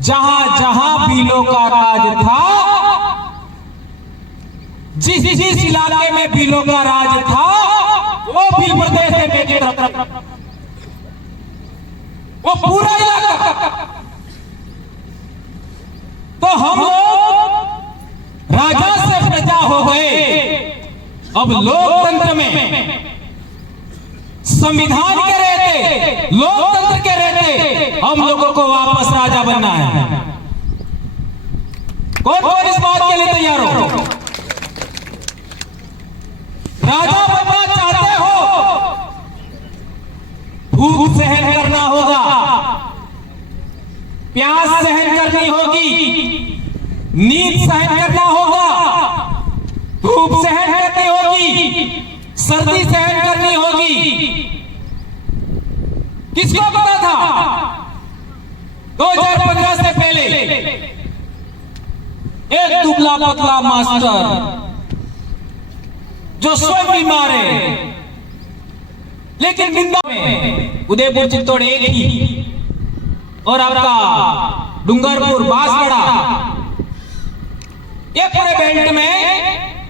जहां जहां भीलों का राज था, जिस जिस इलाके में भीलों का राज था, वो भील प्रदेश है मेरी तरफ, वो पूरा इलाका। तो हम लोग राजा से प्रजा हो गए। अब लोकतंत्र में संविधान के रहते, लोकतंत्र के रहते हम लोगों को वापस राजा बनना है। कौन कौन इस बात के लिए तैयार हो? राजा बनना चाहते हो? भूख सहन करना होगा, प्यास सहन करनी होगी, नींद सहन करना होगा, धूप सहन करनी होगी, सर्दी सहन करनी होगी। किसको पता था 2015 से पहले एक दुबला पतला मास्टर जो स्वयं बीमार है, लेकिन निंदा में उदयपुर चित्तौड़ एक ही और आपका डूंगरपुर बांसवाड़ा, ये पूरे बेल्ट में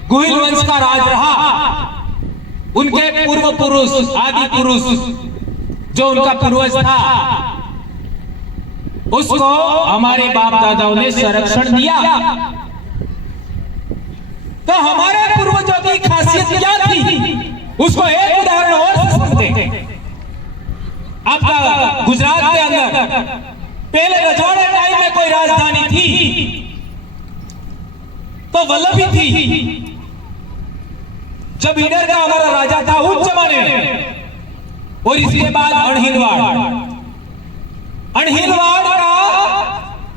गोहिल वंश का राज रहा। उनके पूर्व पुरुष, आदि पुरुष, जो उनका पूर्वज था, उसको हमारे बाप दादाओं ने संरक्षण दिया। तो हमारे पूर्वजों की खासियत क्या थी, उसको एक उदाहरण और से समझते हैं। आपका गुजरात के अंदर पहले रजवाड़े टाइम में कोई राजधानी थी तो वल्लभी थी। जब इधर का हमारा राजा था उस जमाने में, और इसके बाद अणहिलवाड़ का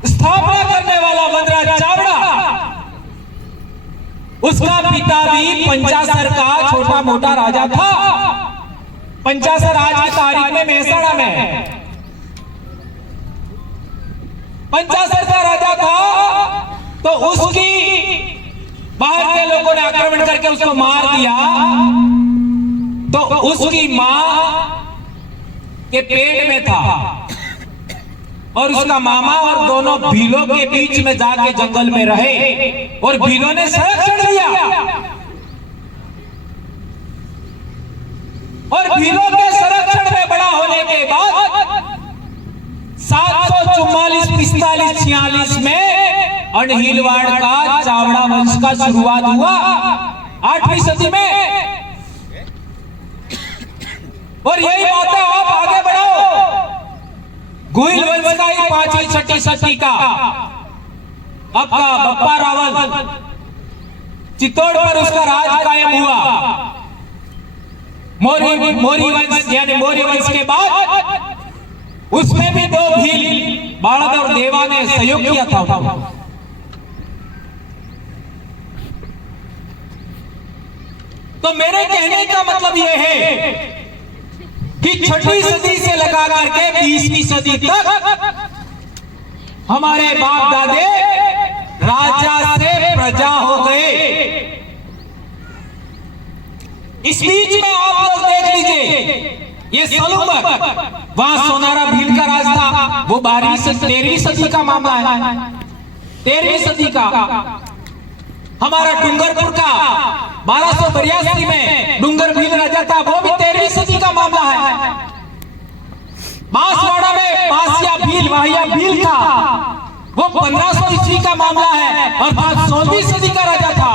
स्थापना करने वाला वनराज चावड़ा, उसका पिता भी पंचासर का छोटा मोटा राजा था। पंचासर आज की तारीख में मेहसाणा में है। पंचासर का राजा था तो उसकी बाहर के लोगों ने आक्रमण करके उसको मार दिया। तो उसकी मां के पेट में था और उसका मामा और दोनों भीलों के बीच में जाके जंगल में रहे और भीलों ने संरक्षण दिया। और भीलों के संरक्षण में बड़ा होने के बाद 744, 45, 46 में अणहिलवाड़ का चावड़ा वंश का शुरुआत हुआ 8वीं सदी में। और यही बात है, आप आगे बढ़ो। गोहिल वंश का ही 5वीं 6वीं सदी का आपका बप्पा रावल, चित्तौड़ पर उसका राज कायम हुआ। मौर्य वंश यानी मौर्य वंश के बाद उसमें भी 2 भील, बाणद और देवा ने सहयोग किया था। तो मेरे कहने का मतलब यह है कि 6वीं सदी से लगा करके 20वीं सदी तक हमारे बाप दादे राजा से प्रजा हो गए। इस बीच में आप लोग देख लीजिए, ये सलूबर, वहां सोनारा भील का राज था, वो 12वीं से 13वीं सदी का मामला है। 13वीं सदी का हमारा डूंगरपुर का 1282 में डूंगर भील राजा था, वो भी 13वीं सदी का मामला है। बांसवाड़ा में बासिया भील, वाहिया भील था, वो 1500 ईस्वी का मामला है, अर्थात 16वीं सदी का राजा था।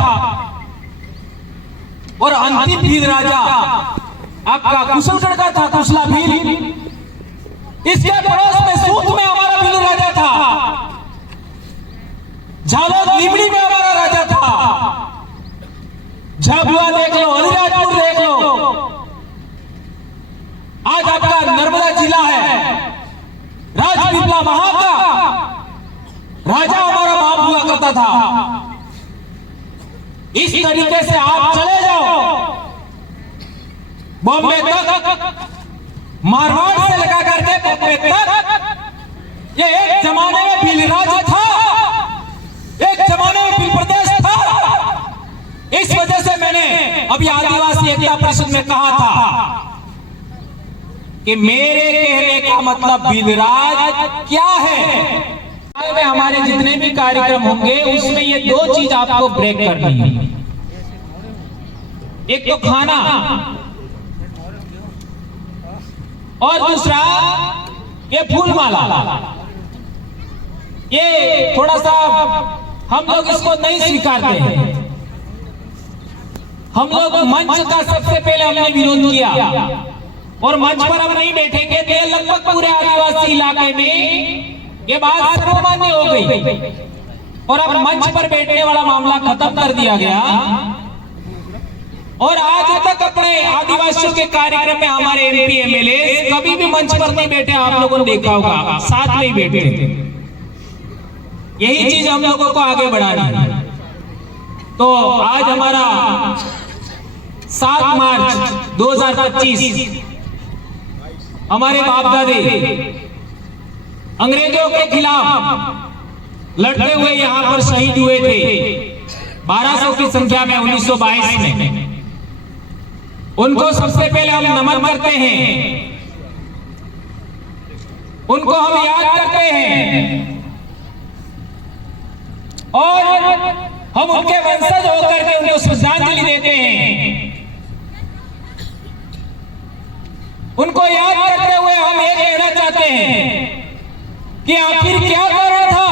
और अंतिम भील राजा आपका कुशलगढ़ का था, कुशला भील। इसके पड़ोस में सूत में हमारा भील राजा था, झालोद लिमड़ी में हमारा राजा था, झाबुआ देख लो, अलीराजपुर देख लो। आज आपका नर्मदा जिला है, राजपीपला वहां का राजा हमारा बाप हुआ करता था। इस तरीके से आप चले जाओ बॉम्बे तक, मारवाड़ से लगा करके बॉम्बे तक, ये एक जमाने में भील राज था, एक जमाने में भील प्रदेश था। इस वजह से मैंने अभी आदिवासी एकता परिषद में कहा था कि मेरे कहने का मतलब भील राज क्या है। हमारे जितने भी कार्यक्रम होंगे उसमें ये दो चीज आपको ब्रेक करनी है। एक तो खाना और दूसरा ये फूल माला। ये थोड़ा सा हम लोग इसको नहीं स्वीकारते हैं। हम लोग मंच का सबसे पहले हमने विरोध किया और मंच पर हम नहीं बैठेंगे तो लगभग पूरे आदिवासी इलाके में ये बात सर्वमान्य हो गई और अब मंच पर बैठने वाला मामला खत्म कर दिया गया। और आज तक अपने आदिवासियों के कार्यक्रम में हमारे एमपी एमएलए कभी भी मंच पर नहीं बैठे, आप लोगों ने देखा होगा, साथ में ही बैठे। यही चीज हम लोगों को आगे बढ़ानी है। तो आज हमारा 7 मार्च 2025 हमारे बाप दादे अंग्रेजों के खिलाफ लड़ते हुए यहां पर शहीद हुए थे 1200 की संख्या में 1922 में। उनको सबसे पहले हम नमन करते हैं, उनको हम याद करते हैं और हम उनके वंशज होकर के उनको श्रद्धांजलि देते हैं। उनको याद करते हुए हम ये कहना चाहते हैं कि आखिर क्या कारण था।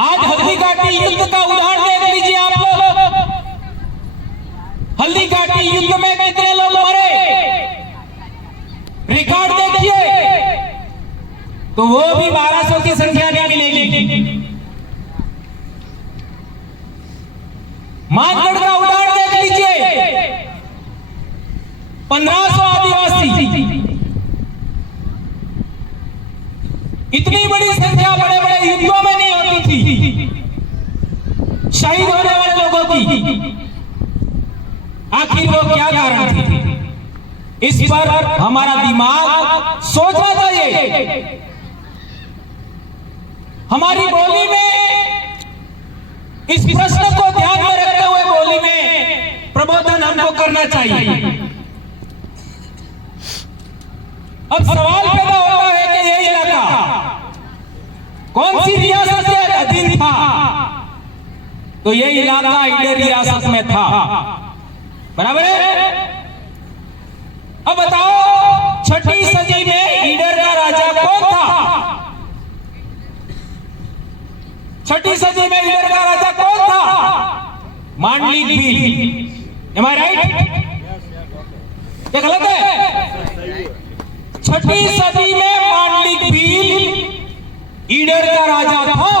आज हल्दीघाटी युद्ध का उदाहरण देख लीजिए आप लोग। हल्दीघाटी युद्ध में कितने लोग मरे, रिकॉर्ड देखिए तो वो भी 1200 की संख्या में मिलेगी। मानगढ़ का उदाहरण देख लीजिए, 1500 आदिवासी। इतनी बड़ी संख्या बड़े बड़े युद्धों में नहीं होती थी शहीद होने वाले लोगों की। आखिर वो क्या कारण थे, इस पर हमारा दिमाग सोचना चाहिए। हमारी बोली में इस प्रश्न को ध्यान में रखते हुए बोली में प्रबोधन हमको करना चाहिए। अब सवाल पैदा होता है कि ये इलाका कौन सी रियासत के अधीन था, तो ये इलाका ईडर रियासत में था, बराबर है। अब बताओ 6ठी सदी में ईडर का राजा कौन था? 6ठी सदी में ईडर का राजा कौन था? मांडलिक भील। एम आई राइट? क्या गलत है? 6ठी सदी में मांडलिक भील ईडर का राजा था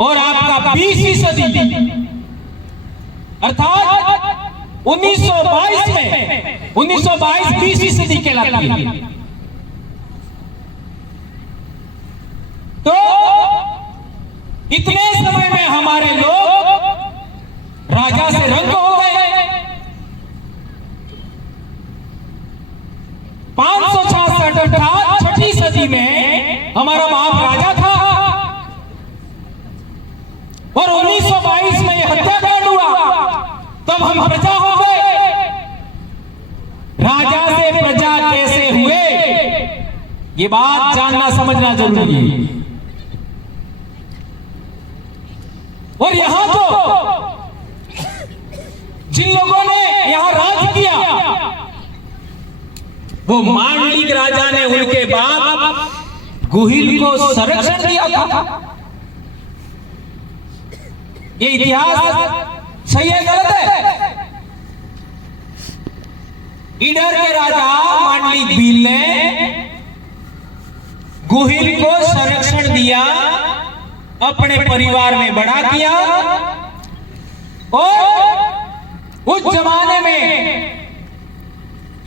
और आपका 20वीं सदी अर्थात 1922 में 1922 20वीं सदी कहलाती है। तो इतने समय में हमारे लोग राजा से रंग हो गए। 566 अर्थात 6ठी सदी में हमारा बाप राजा था और 1922 में यह हत्याकांड हुआ, तब हम प्रजा हो गए। राजा से प्रजा कैसे हुए, ये बात जानना समझना जरूरी है। और यहां तो जिन लोगों ने यहां राज किया वो मांडलिक राजा ने उनके बाद गुहिल को संरक्षण दिया था। ये इतिहास सही है गलत है? ईडर के राजा मांडलिक भील ने गुहिल को संरक्षण दिया, अपने परिवार में बड़ा किया। और उस जमाने में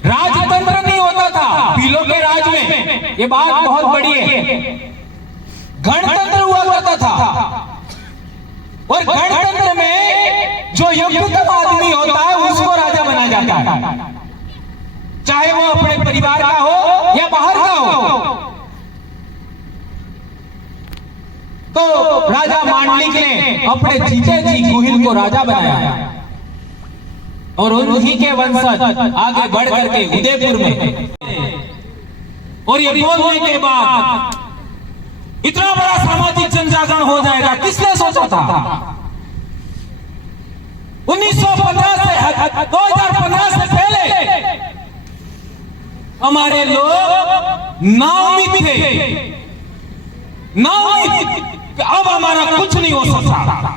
राजतंत्र नहीं होता था भीलों के राज में, ये बात बहुत बड़ी है। गणतंत्र हुआ करता था और गणतंत्र में जो योग्यतम आदमी होता है उसको राजा बना जाता है, चाहे वो अपने परिवार का हो या बाहर का हो। तो राजा मांडलिक ने अपने जीते जी गुहिल को राजा बनाया और उन्हीं के वंशज आगे बढ़ करके उदयपुर में और ये बोलने के बाद इतना बड़ा सामाजिक जनजागरण हो जाएगा, किसने सोचा था? 1915 से 2015 से पहले हमारे लोग नाउम्मीद थे, नाउम्मीद कि अब हमारा कुछ नहीं हो सकता।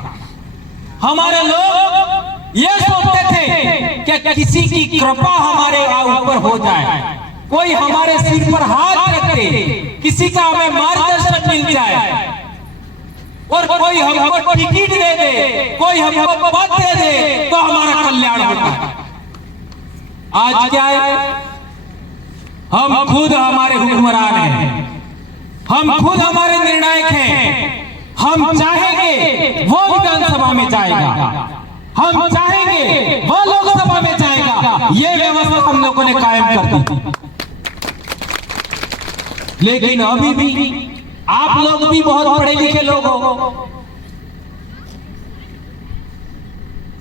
हमारे लोग ये सोचते थे कि किसी की कृपा हमारे ऊपर हो जाए, कोई हमारे सिर पर हाथ रख दे, किसी का हमें मार्गदर्शन मिल जाए, और कोई हमको टिकट दे दे, कोई हमको पद दे दे तो हमारा कल्याण होता है। आज क्या है? हम खुद हमारे हुक्मरान हैं, हम खुद हमारे निर्णायक हैं। हम चाहेंगे वो विधानसभा में जाएगा, हम चाहेंगे वो लोकसभा में जाएगा, ये व्यवस्था हम लोगों ने कायम कर दी। लेकिन अभी भी आप लोग भी बहुत पढ़े लिखे लोग हो।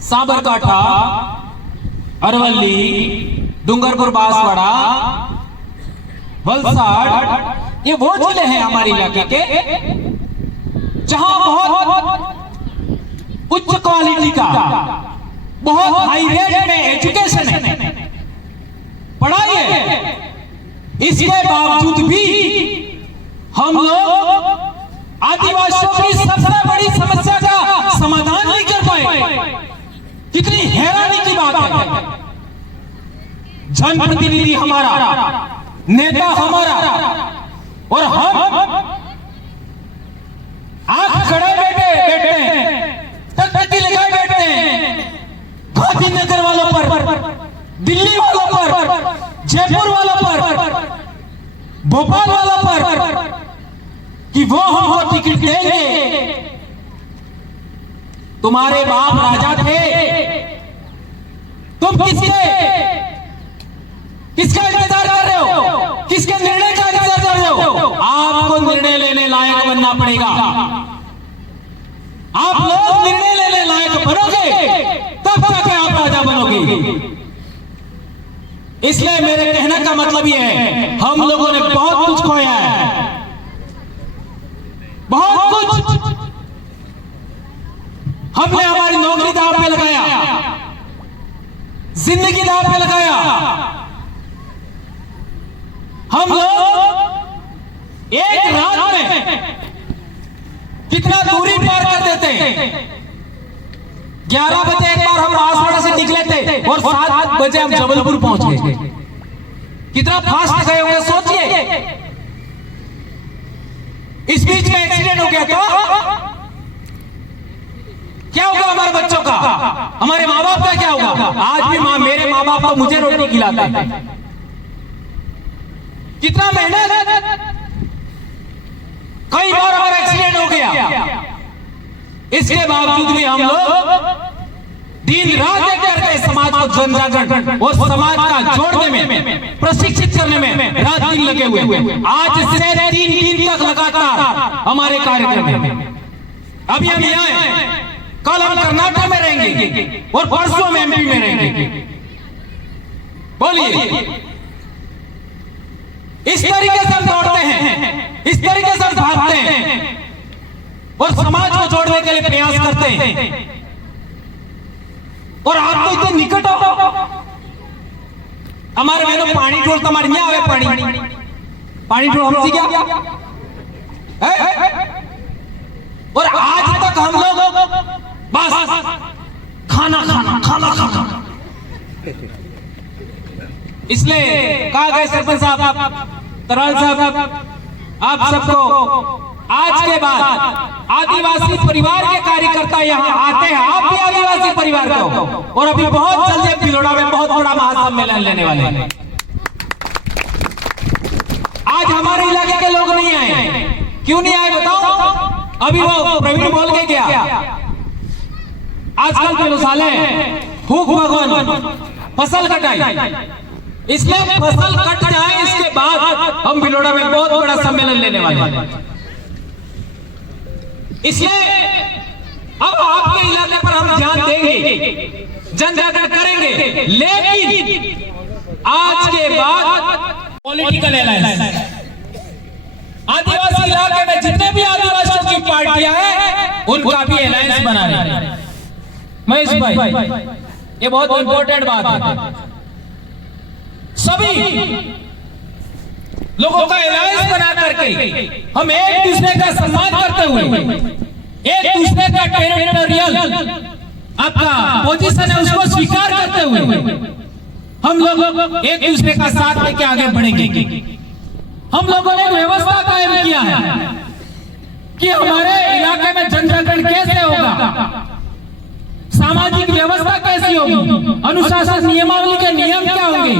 साबरकांठा, अरवली, डूंगरपुर, बांसवाड़ा, वलसाड़, ये वो जिले हैं हमारे इलाके के जहां बहुत उच्च क्वालिटी का, बहुत हाई रेट में एजुकेशन है, पढ़ाई है। इसके बावजूद भी हम लोग आदिवासियों की सबसे बड़ी समस्या का समाधान नहीं कर पाए। कितनी हैरानी की बात है। जनप्रतिनिधि हमारा, नेता हमारा, और हम आंख खड़े बैठे हैं, टकटकी लगाए बैठे हैं गांधीनगर वालों पर, दिल्ली वालों पर, जयपुर वालों पर, भोपाल वालों पर, कि वो हमको टिकट देंगे। तुम्हारे बाप राजा थे, तुम किसका इंतजार कर रहे हो? किसके निर्णय का इंतजार कर रहे हो? आपको निर्णय लेने लायक बनना पड़ेगा। आप लोग निर्णय लेने लायक बनोगे तब जाके आप राजा बनोगे। इसलिए मेरे कहने का मतलब यह है, हम लोगों ने बहुत कुछ खोया है, बहुत कुछ। हमने हमारी नौकरी दांव पे लगाया, जिंदगी दांव पे लगाया। हम लोग एक रात में कितना दूरी पार कर देते हैं। 11 बजे एक बार हम बांसवाड़ा से निकले थे और 7 बजे हम जबलपुर पहुंच गए। कितना फास्ट गए होंगे सोचिए। इस बीच में एक्सीडेंट हो गया तो क्या होगा हमारे बच्चों का, हमारे माँ बाप का क्या होगा? आज भी मेरे माँ बाप तो मुझे रोटी खिलाते हैं। कितना मेहनत। कई बार हमारा एक्सीडेंट हो गया, इसके बावजूद भी हम लोग दिन रात एक करके समाज को जनजागरण और समाज का जोड़ने में, प्रशिक्षित करने में रात दिन लगे हुए। आज से 3 दिन तक लगातार हमारे कार्यक्रम में। अभी हम यहाँ हैं, कल हम कर्नाटक में रहेंगे और परसों में एमपी में रहेंगे। बोलिए, इस तरीके से हम दौड़ते हैं, इस तरीके से हम भागते हैं और समाज को जोड़ने के लिए प्रयास करते हैं। और आप तो इतने निकट हो। हमारे बहनों पानी ढोल तुम्हारे यहाँ आवे, पानी ढोल हमसे क्या है? और आज तक हम लोग बस खाना खाना खाना खाना। इसलिए कहा गए सरपंच साहब, तराल साहब, आप सबको आज के बाद आदिवासी परिवार के कार्यकर्ता यहाँ आते हैं। आप भी आदिवासी परिवार का हो और अभी बहुत जल्दी भिलोड़ा में बहुत बड़ा महासम्मेलन लेने वाले हैं। आज हमारे इलाके के लोग नहीं आए। क्यों नहीं आए बताओ? अभी वो प्रवीण बोल के गया, आजकल के साले भूख भगवान फसल कटाई, इसलिए फसल कट जाए इसके बाद हम भिलोड़ा में बहुत बड़ा सम्मेलन लेने वाले हैं। इसलिए अब आपके इलाके पर हम ध्यान देंगे, जनजागरण करेंगे, लेकिन आज के बाद पॉलिटिकल एलायंस जितने भी आदिवासियों की पार्टियां हैं उनका भी अलायंस बना रहे हैं। महेश भाई, ये बहुत इंपॉर्टेंट बात है। सभी लोगों का अलायंस बना करके हम एक दूसरे का सम्मान करते हुए, एक दूसरे का टेरिटोरियल आपका पोजीशन है उसको स्वीकार करते हुए हम लोग एक दूसरे का साथ लेके आगे बढ़ेंगे। हम लोगों ने व्यवस्था कायम किया है कि हमारे इलाके में जनजागरण कैसे होगा, सामाजिक व्यवस्था कैसी होगी, अनुशासन नियमावली के नियम क्या होंगे,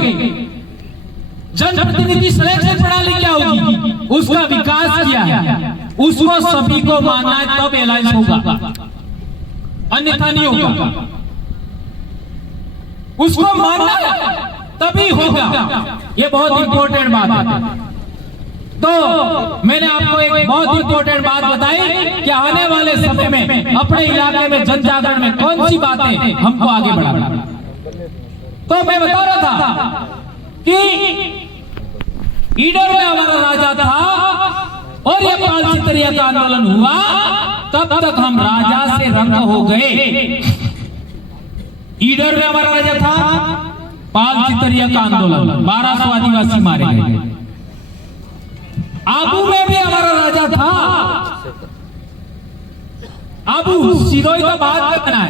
जनप्रतिनिधि सिलेक्शन प्रणाली क्या होगी, उसका विकास किया है। उसको सभी को मानना है तब अलायंस होगा, अन्यथा नहीं होगा। उसको मानना है तभी होगा। ये बहुत इंपॉर्टेंट बात है। तो मैंने आपको एक बहुत इंपॉर्टेंट बात बताई कि आने वाले समय में अपने इलाके में जनजागरण में कौन सी बातें हमको आगे बढ़ाना। तो मैं बता रहा था कि ईडर में हमारा राजा था और ये पाल चितरिया का आंदोलन हुआ, तब तक हम राजा से रंग हो गए। ईडर में हमारा राजा था, पाल चितरिया का आंदोलन, 1200 आदिवासी मारे गए। आबू में भी हमारा राजा था, आबू सिरोही का बाद में बना है।